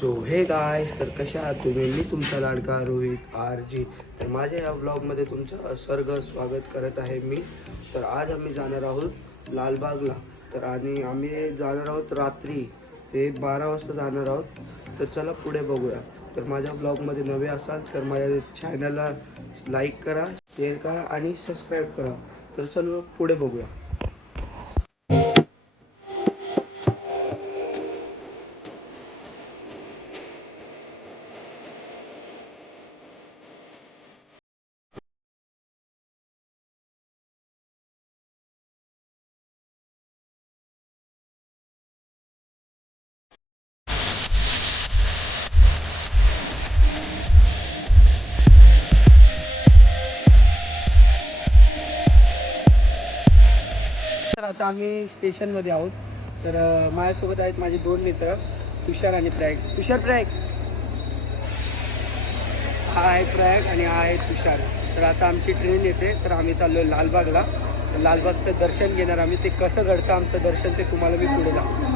So हे guys, तर कशा आहात तुम्ही? मी तुमचा लाडका रोहित RG. तर माझ्या या ब्लॉगमध्ये तुमचं स्वागत करत आहे मी. तर आज आम्ही जाणार आहोत लालबागला. तर आणि आम्ही जाणार आहोत रात्री ते 12 वाजता जाणार आहोत. तर चला पुढे बघूया. तर माझ्या ब्लॉगमध्ये नवे असाल तर माझ्या चॅनलला लाईक करा, शेअर करा आणि सबस्क्राईब करा. तर चलो पुढे बघूया. तर आता आम्ही स्टेशनमध्ये आहोत. तर माझ्यासोबत आहेत माझे दोन मित्र, तुषार आणि प्रयाग. प्रयाग हा आहे प्रयाग आणि हा आहे तुषार. तर आता आमची ट्रेन येते. तर आम्ही चाललो लालबागला. लालबागचं दर्शन घेणार आम्ही. ते कसं घडतं आमचं दर्शन ते तुम्हाला मी पुढे दाखवतो.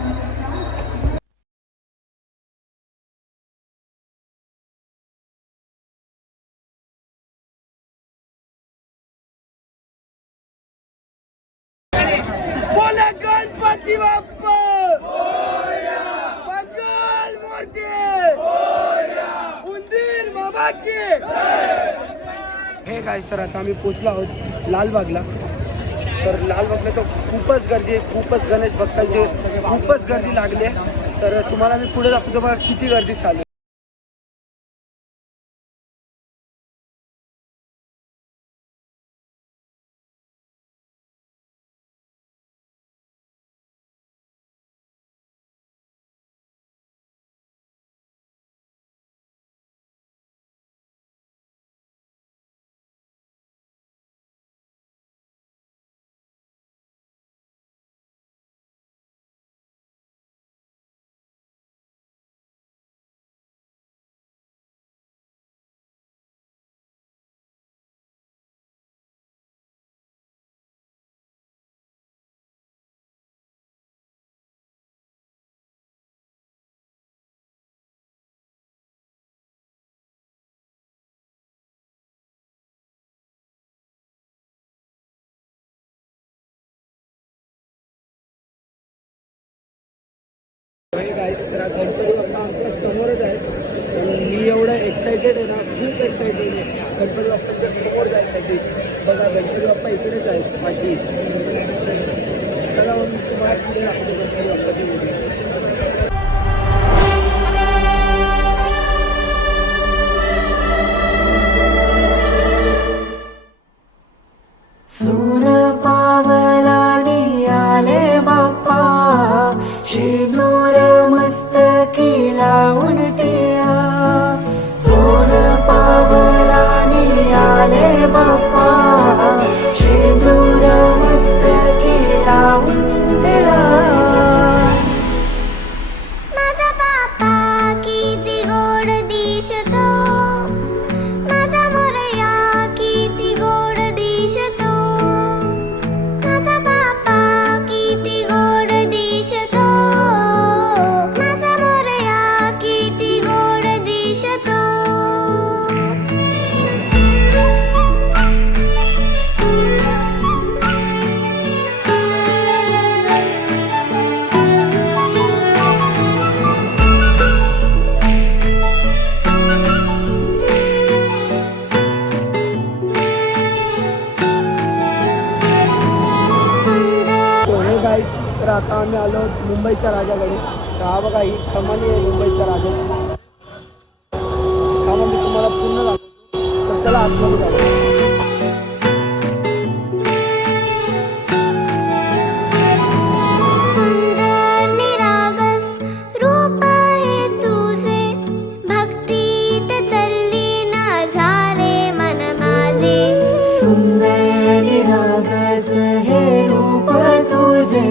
बोला गणपती बाप्पा, मंगल मूर्ती, उंदीर बाबाची. हे गाईस, तर आता आम्ही पोचलो आहोत लालबागला. तर लालबागला तर खूपच गर्दी आहे, खूपच गणेश भक्तांची खूपच गर्दी लागली आहे. तर तुम्हाला मी पुढे दाखवतो बघा किती गर्दी चालू आहे. गाईस, तर गणपती बाप्पा आमच्या समोरच आहे. मी एवढं एक्सायटेड आहे ना, खूप एक्सायटेड आहे गणपती बाप्पाच्या समोर जायसाठी. बघा गणपती बाप्पा इकडेच आहेत पाठी. चला मग तुम्हाला पुढे दाखवतो गणपती बाप्पाची व्हिडिओ. सून पावलानी आले बाप्पा, शेंदूर मस्तकी लावून टिळा. सोन पावलानी आले बाप्पा, शेंदूर मस्तकी लावून टिळा. माझा बाप्पा किती गोड दिसतो, माझा मोरया किती गोड दिसतो. माझा बाप्पा किती गोड दिसतो, माझा मोरया किती गोड दिसतो. हे गाईस, तर आता आम्ही आलो मुंबईच्या राजाकडे. तर हा बघा ही कमानी आहे मुंबईच्या राजाची. हा मी तुम्हाला पूर्ण दाखवतो. तर चला आतमध्ये जाऊ. सुंदर निरागस रूप आहे तुझे, भक्तीत तल्लीन झाले मन माझे. सुंदर निरागस हे रूप तुझे,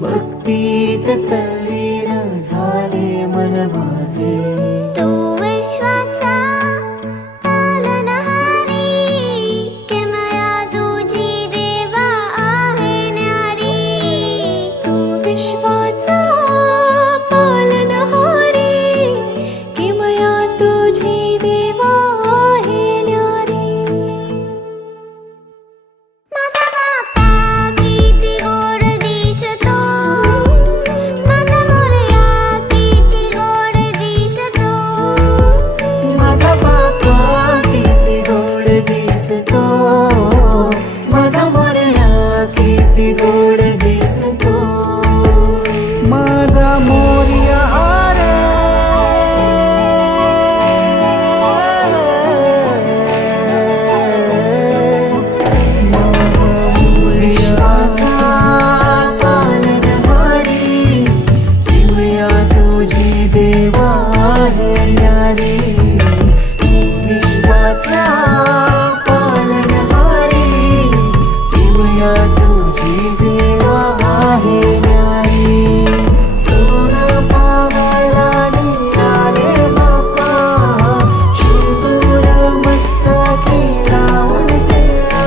भक्तीत तल्लीन झाले मन माझे. तू विश्वाचा पालनहारी, किमया तुझी देवा आहे न्यारी. तू विश्वाचा पालनहारी, आहे न्यारी तू विश्वाचा पालनहारी किमया तुझी देवा आहे न्यारी सोनं पावायला निघाले बाप्पा शिंदूर मस्तकी लावून केला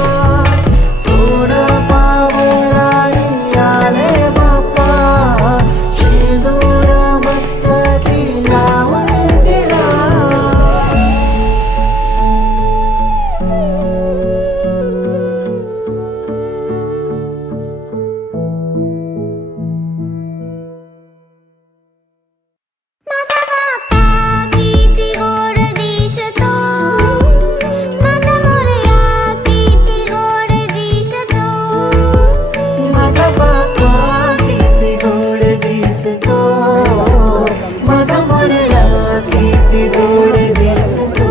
सोनं पावायला निघाले बाप्पा शिंदूर मस्तकी लावून केला माझा बाप्पा किती गोड दिसतो माझा मोरया किती गोड दिसतो माझा बाप्पा किती गोड दिसतो माझा मोरया किती गोड दिसतो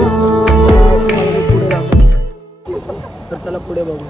तर चला पुढे बघू.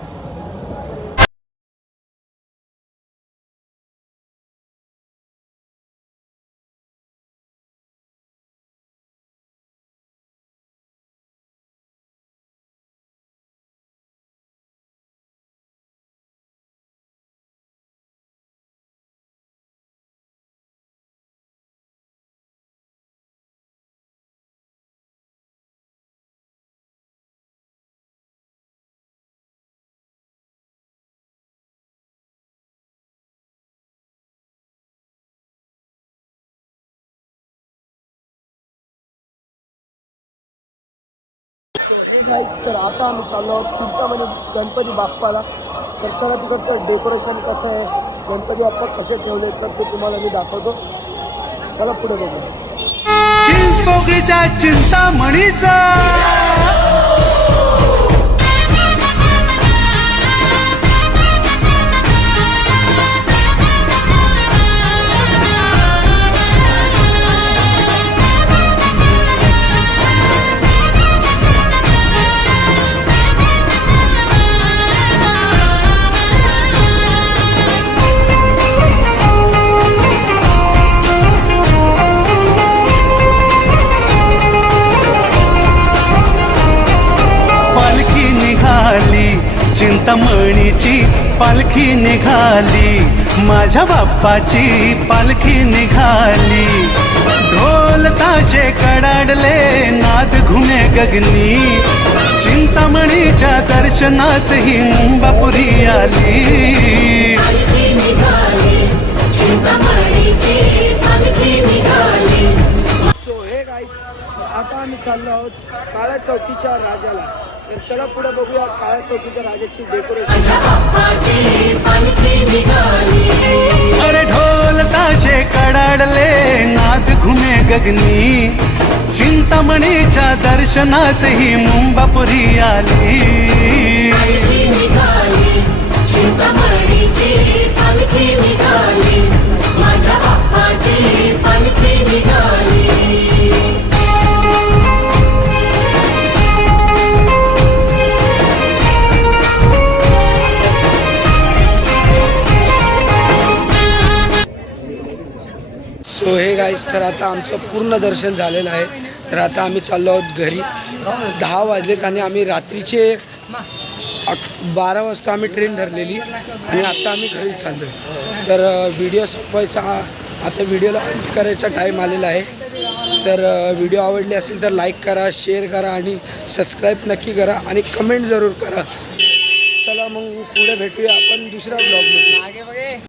तर आता आम्ही चाललो आहोत चिंतामणी गणपती बाप्पाला. तर चला तिकडचं डेकोरेशन कसं आहे, गणपती बाप्पा कसे ठेवले तर ते तुम्हाला मी दाखवतो. चला पुढे बघू. चिंचपोकळीच्या चिंतामणीचा पालखी निघाली चिंतामणीची पालखी निघाली माझ्या बाप्पाची पालखी निघाली ढोल ताशे कडाडले नाद घुमे गगनी चिंतामणीच्या दर्शनास ही मुंबापुरी आली सो हे गाईस, आता आम्ही चाललो आहोत काळ्या चौकीच्या राजाला. तर चला पुढे बघूया काळ्या चौकीच्या राजाची डेकोरेशन. अरे ढोल ताशे कडाडले नाद घुमे गगनी चिंतामणीच्या दर्शनास ही मुंबापुरी आली सो हे गाईस, तर आता आमचं पूर्ण दर्शन झालेलं आहे. तर आता आम्ही चाललो आहोत घरी. 10 वाजलेत आणि आम्ही रात्रीचे 12 वाजता आम्ही ट्रेन धरलेली आणि आता आम्ही घरी चाललो. तर व्हिडिओ संपवायचा आता व्हिडिओला अंत करायचा टाईम आलेला आहे. तर व्हिडिओ आवडले असेल तर लाईक करा, शेअर करा आणि सबस्क्राईब नक्की करा आणि कमेंट जरूर करा. चला मग पुढे भेटूया आपण दुसऱ्या ब्लॉगमध्ये.